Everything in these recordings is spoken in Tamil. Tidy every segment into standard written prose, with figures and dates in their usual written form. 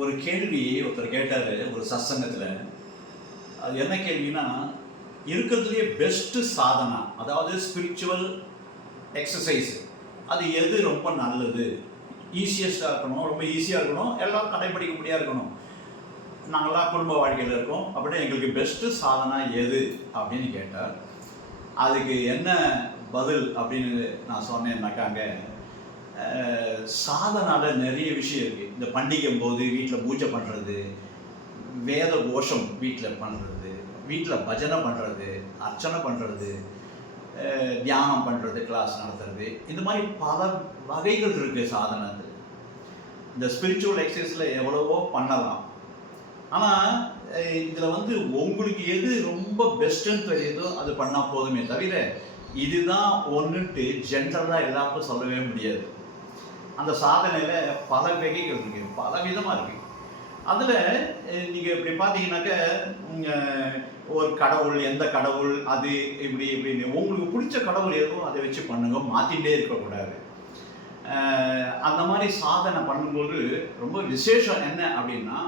ஒரு கேள்வி ஒருத்தர் கேட்டார் ஒரு சத்சங்கத்தில். அது என்ன கேள்வினா, இருக்கிறதுலேயே பெஸ்ட்டு சாதனா, அதாவது ஸ்பிரிச்சுவல் எக்ஸசைஸ், அது எது ரொம்ப நல்லது, ஈஸியஸ்ட்டாக இருக்கணும், ரொம்ப ஈஸியாக இருக்கணும், எல்லாம் கடைப்பிடிக்க முடியாது இருக்கணும், நாங்களாம் குடும்ப வாழ்க்கையில் இருக்கோம், அப்படின்னா எங்களுக்கு பெஸ்ட்டு சாதனா எது அப்படின்னு கேட்டார். அதுக்கு என்ன பதில் அப்படின்னு நான் சொன்னேன்னாக்காங்க, சாதனால நிறைய விஷயம் இருக்குது. இந்த பண்டிகை போது வீட்டில் பூஜை பண்ணுறது, வேத கோஷம் வீட்டில் பண்ணுறது, வீட்டில் பஜனை பண்ணுறது, அர்ச்சனை பண்ணுறது, தியானம் பண்ணுறது, கிளாஸ் நடத்துறது, இந்த மாதிரி பல வகைகள் இருக்குது சாதனத்தில். இந்த ஸ்பிரிச்சுவல் எக்ஸசைஸில் எவ்வளவோ பண்ணலாம். ஆனால் இதில் வந்து உங்களுக்கு எது ரொம்ப பெஸ்ட்டுன்னு தெரியுதோ அது பண்ணால் போதுமே தவிர இதுதான் ஒன்றுட்டு ஜென்ரலாக எல்லாருக்கும் சொல்லவே முடியாது. அந்த சாதனையில் பல வகைகள் இருக்குது, பல விதமாக இருக்குது. அதில் நீங்கள் இப்படி பார்த்தீங்கன்னாக்க, ஒரு கடவுள், எந்த கடவுள், அது இப்படி இப்படின்னு உங்களுக்கு பிடிச்ச கடவுள் எதுவும் அதை வச்சு பண்ணுங்க, மாற்றிகிட்டே இருக்கக்கூடாது. அந்த மாதிரி சாதனை பண்ணும்போது ரொம்ப விசேஷம் என்ன அப்படின்னா,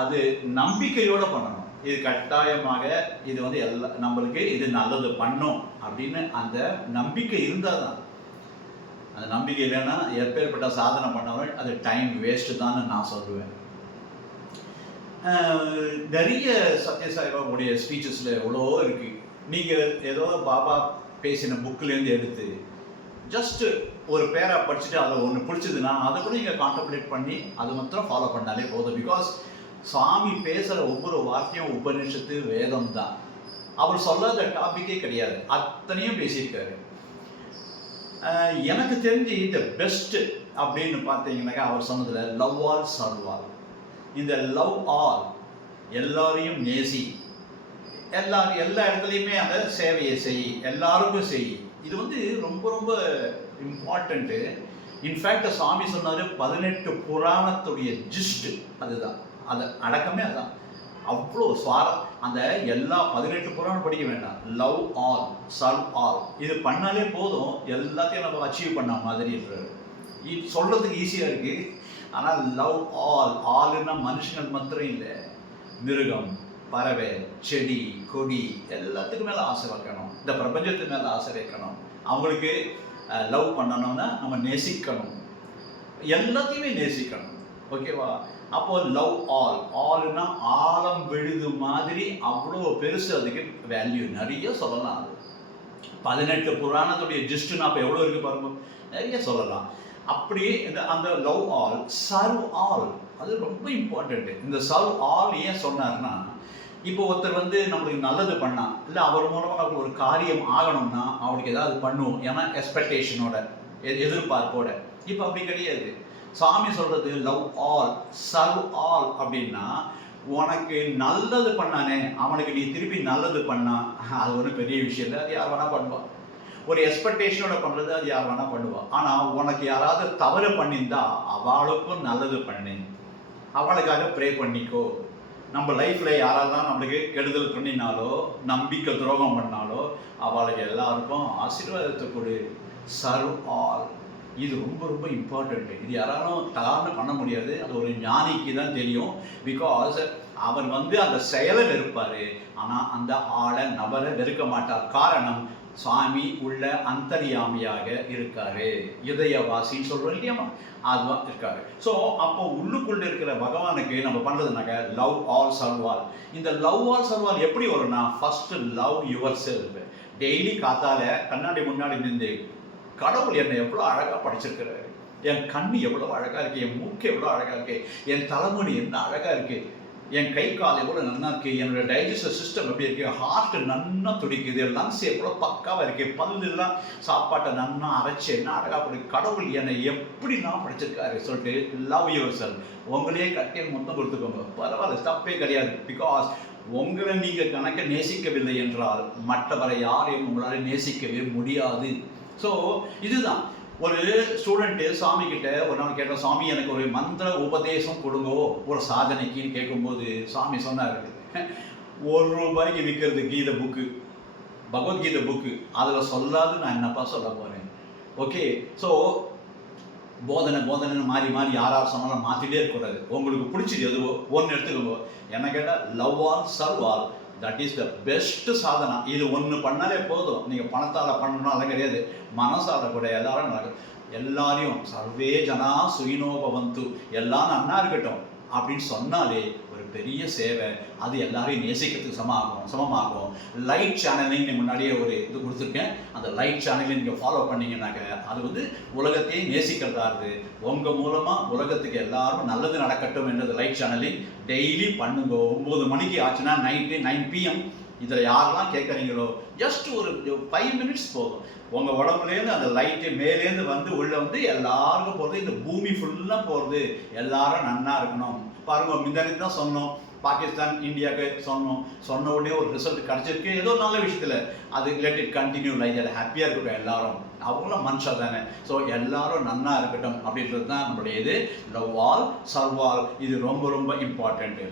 அது நம்பிக்கையோடு பண்ணணும். இது கட்டாயமாக இது வந்து நம்மளுக்கு இது நல்லது பண்ணும் அப்படின்னு அந்த நம்பிக்கை இருந்தால் தான். அந்த நம்பிக்கை இல்லைன்னா எப்பேற்பட்ட சாதனை பண்ணாலும் அது டைம் வேஸ்ட்டு தான் நான் சொல்லுவேன். நிறைய சத்யசாய்பாபுடைய ஸ்பீச்சஸில் எவ்வளோ இருக்குது. நீங்கள் ஏதோ பாபா பேசின புக்கிலேருந்து எடுத்து ஜஸ்ட்டு ஒரு பேரை படிச்சுட்டு அதில் ஒன்று பிடிச்சதுன்னா அதை கூட நீங்கள் கான்டம்ப்ளேட் பண்ணி அது மாத்திரம் ஃபாலோ பண்ணாலே போதும். பிகாஸ் சுவாமி பேசுகிற ஒவ்வொரு வாக்கியம் உபநிஷத்து வேதம் தான். அவர் சொல்லாத டாப்பிக்கே கிடையாது, அத்தனையும் பேசியிருக்காரு. எனக்கு தெரிஞ்சு இந்த பெஸ்ட்டு அப்படின்னு பார்த்தீங்கன்னாக்கா அவர் சொன்னதில் லவ் ஆல் சர்வ் ஆல். இந்த லவ் ஆல், எல்லாரையும் நேசி, எல்லா இடத்துலையுமே அந்த சேவையை செய், எல்லாருக்கும் செய். இது வந்து ரொம்ப ரொம்ப இம்பார்ட்டண்ட்டு. இன்ஃபேக்ட் சுவாமி சொன்னார் 18 புராணத்துடைய ஜிஸ்ட் அதுதான், அது அடக்கமே அதுதான். அவ்வளோ அந்த எல்லா 18 புராணம் படிக்க வேண்டாம். லவ் ஆல் சர்வ் ஆல், இது பண்ணாலே போதும், எல்லாத்தையும் நம்ம அச்சீவ் பண்ண மாதிரி இருக்கிறது. சொல்கிறதுக்கு ஈஸியாக இருக்குது. ஆனால் லவ் ஆல், ஆல்னா மனுஷங்கள் மாத்திரம் இல்லை, மிருகம், பறவை, செடி, கொடி எல்லாத்துக்கும் மேலே ஆசை வைக்கணும். இந்த பிரபஞ்சத்துக்கு மேலே ஆசை வைக்கணும். அவங்களுக்கு லவ் பண்ணணும்னா நம்ம நேசிக்கணும், எல்லாத்தையுமே நேசிக்கணும். ஓகேவா? அப்போது லவ் ஆல், ஆல்னா ஆழம் விழுது மாதிரி அவ்வளோ பெருசு, அதுக்கு வேல்யூ நிறைய சொல்லலாம். அது 18 புராணத்துடைய ஜிஸ்ட்டுனா அப்போ எவ்வளோ இருக்குது பாருங்க, நிறைய சொல்லலாம். அப்படி அந்த லவ் ஆல் சர்வ் ஆல், அது ரொம்ப இம்பார்ட்டண்ட்டு. இந்த சர்வ் ஆல் ஏன் சொன்னார்னா, இப்போ ஒருத்தர் வந்து நம்மளுக்கு நல்லது பண்ணால், இல்லை அவர் மூலமாக நமக்கு ஒரு காரியம் ஆகணும்னா அவனுக்கு ஏதாவது பண்ணுவோம், ஏன்னா எக்ஸ்பெக்டேஷனோட, எதிர்பார்ப்போட. இப்போ அப்படி கிடையாது. சாமி சொல்கிறது லவ் ஆல் சர்வ் ஆல் அப்படின்னா, உனக்கு நல்லது பண்ணானே அவனுக்கு நீ திருப்பி நல்லது பண்ணா அது ஒன்றும் பெரிய விஷயம் இல்லை, அது யார் வேணால் பண்ணுவான். ஒரு எக்ஸ்பெக்டேஷனோட பண்ணுறது அது யார் வேணால் பண்ணுவாள். ஆனால் உனக்கு யாராவது தவறு பண்ணியிருந்தா அவளுக்கும் நல்லது பண்ணு, அவளுக்காக ப்ரே பண்ணிக்கோ. நம்ம லைஃப்பில் யாரெல்லாம் நம்மளுக்கு கெடுதல் பண்ணினாலோ, நம்பிக்கை துரோகம் பண்ணாலோ, அவளுக்கு எல்லாருக்கும் ஆசீர்வாதத்தை கொடு. சர்வ் ஆல், இது ரொம்ப ரொம்ப இம்பார்ட்டண்ட்டு. இது யாராலும் தகான்னு பண்ண முடியாது, அது ஒரு ஞானிக்கு தான் தெரியும். பிகாஸ் அவர் வந்து அந்த செயலை வெறுப்பார், ஆனால் அந்த ஆளை நபரை வெறுக்க மாட்டார். காரணம், சுவாமி உள்ள அந்தரியாமியாக இருக்காரு, இதயவாசின்னு சொல்கிறோம் இல்லையாமா, அதுதான் இருக்காரு. ஸோ அப்போ உள்ளுக்குள்ளே இருக்கிற பகவானுக்கு நம்ம பண்ணுறதுனாக்க லவ் ஆல் சர்வ் ஆல். இந்த லவ் ஆல் சர்வ் ஆல் எப்படி வரும்னா, first love your self. Daily காத்தால கண்ணாடி முன்னாடி நின்று, கடவுள் என்னை எவ்வளோ அழகாக படிச்சிருக்கிறாரு, என் கண்ணு எவ்வளோ அழகாக இருக்குது, என் மூக்கு எவ்வளோ அழகாக இருக்குது, என் தலைமுடி என்ன அழகாக இருக்குது, என் கை கால் எவ்வளோ நல்லா இருக்குது, என்னோட டைஜஸ்டிவ் சிஸ்டம் எப்படி இருக்குது, ஹார்ட்டு நன்னா துடிக்குது, லங்ஸ் எவ்வளோ பக்காவாக இருக்குது, பல்லுலாம் சாப்பாட்டை நன்னா அரைச்சி என்ன அழகாக படிக்கு, கடவுள் என்னை எப்படி நான் படிச்சிருக்காரு சொல்லிட்டு லவ் யுவர் செல்ஃப். உங்களையே கட்டிய மொத்தம் கொடுத்துக்கோங்க, பரவாயில்ல, தப்பே கிடையாது. பிகாஸ் உங்களை நீங்கள் கணக்கை நேசிக்கவில்லை என்றால் மற்றவரை யாரையும் உங்களால் நேசிக்கவே முடியாது. ஸோ இதுதான். ஒரு ஸ்டூடெண்ட்டு சாமி கிட்ட ஒரு நாள் கேட்டால், சாமி எனக்கு ஒரு மந்திர உபதேசம் கொடுங்கோ ஒரு சாதனைக்குன்னு கேட்கும்போது சாமி சொன்னார், ₹1 விற்கிறது கீதை புக்கு, பகவத்கீதை புக்கு, அதில் சொல்லாது நான் என்னப்பா சொல்ல போகிறேன். ஓகே, ஸோ போதனைன்னு மாறி மாறி யார் சொன்னாலும் மாற்றிட்டே இருக்கக்கூடாது. உங்களுக்கு பிடிச்சது எதுவோ ஒன்று எடுத்துக்கோங்க. என்ன கேட்டால் love all serve all, that is the best Sadhana. இது ஒன்று பண்ணாலே போதும். நீங்கள் பணத்தால் பண்ணணும் அதெல்லாம் கிடையாது, மனசால கூட எல்லாரும் நடக்கும். எல்லாரையும் சர்வே ஜனா சுயினோபவந்து, எல்லாம் நன்னா இருக்கட்டும் அப்படின்னு சொன்னாலே ஒரு பெரிய சேவை. அது எல்லாரையும் நேசிக்கிறதுக்கு சமமாகும். லைட் சேனலிங் முன்னாடியே ஒரு இது கொடுத்துருக்கேன். அந்த லைட் சேனலிங் நீங்கள் ஃபாலோ பண்ணீங்கன்னாக்க அது வந்து உலகத்தையே நேசிக்கிறதா இருக்குது. உங்கள் மூலமாக உலகத்துக்கு எல்லாரும் நல்லது நடக்கட்டும் என்றது லைட் சேனலிங் டெய்லி பண்ணுங்க. 9 மணிக்கு ஆச்சுன்னா நைட்டு 9 PM இதில் யாரெல்லாம் கேட்குறீங்களோ ஜஸ்ட் ஒரு 5 மினிட்ஸ் போதும். உங்கள் உடம்புலேருந்து அந்த லைட்டு மேலேருந்து வந்து உள்ளே வந்து எல்லாருக்கும் போகிறது. இந்த பூமி ஃபுல்லாக போகிறது. எல்லாரும் நன்னா இருக்கணும். பாருங்கள், முன்னாடி தான் சொன்னோம், பாகிஸ்தான் இந்தியாவுக்கு சொன்ன உடனே ஒரு ரிசல்ட் கிடச்சிருக்கு. ஏதோ நல்ல விஷயத்தில் அது லெட் இட் கண்டினியூ லைக் அது ஹாப்பியாக இருக்கட்டும். எல்லாரும் அவங்களும் மனுஷா தானே. ஸோ எல்லாரும் நன்னா இருக்கட்டும் அப்படின்றது தான் நம்மளுடைய இது. லவ் ஆல் சர்வ் ஆல், இது ரொம்ப ரொம்ப இம்பார்ட்டண்ட்டு.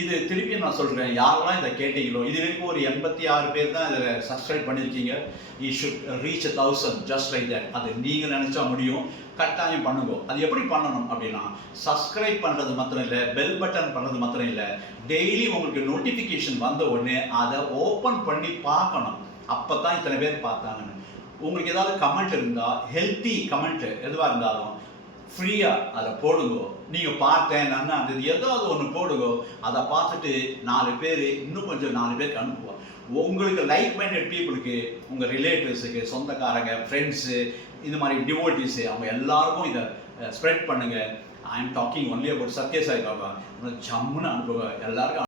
இது திருப்பி நான் சொல்கிறேன், யாரெல்லாம் இதை கேட்டீங்களோ, இது வரைக்கும் ஒரு 86 பேர் தான் இதில் சப்ஸ்கிரைப் பண்ணியிருக்கீங்க. You should reach 1000 just like that. அது நீங்கள் நினச்சா முடியும், கட்டாயம் பண்ணுங்க. அது எப்படி பண்ணணும் அப்படின்னா, சப்ஸ்கிரைப் பண்ணுறது மாத்திரம் இல்லை, பெல் பட்டன் பண்ணுறது மாத்திரம் இல்லை, டெய்லி உங்களுக்கு நோட்டிஃபிகேஷன் வந்த உடனே அதை ஓப்பன் பண்ணி பார்க்கணும். அப்போ தான் இத்தனை பேர் பார்த்தாங்கன்னு. உங்களுக்கு ஏதாவது கமெண்ட் இருந்தால், ஹெல்த்தி கமெண்ட் எதுவாக இருந்தாலும் ஃப்ரீயாக அதை போடுங்க. நீங்கள் பார்த்தேன் நன்னா இருந்தது ஏதாவது ஒன்று போடுங்க. அதை பார்த்துட்டு 4 பேர் இன்னும் கொஞ்சம் 4 பேருக்கு அனுப்புவோம். உங்களுக்கு லைக் மைண்டட் பீப்புளுக்கு, உங்கள் ரிலேட்டிவ்ஸுக்கு, சொந்தக்காரங்க, ஃப்ரெண்ட்ஸு, இந்த மாதிரி டிவோட்டிஸு, அவங்க எல்லாருக்கும் இதை ஸ்ப்ரெட் பண்ணுங்கள். I am talking only about Satya Sai Baba. ஜம்முன்னு அனுப்புங்க எல்லாருக்கும்.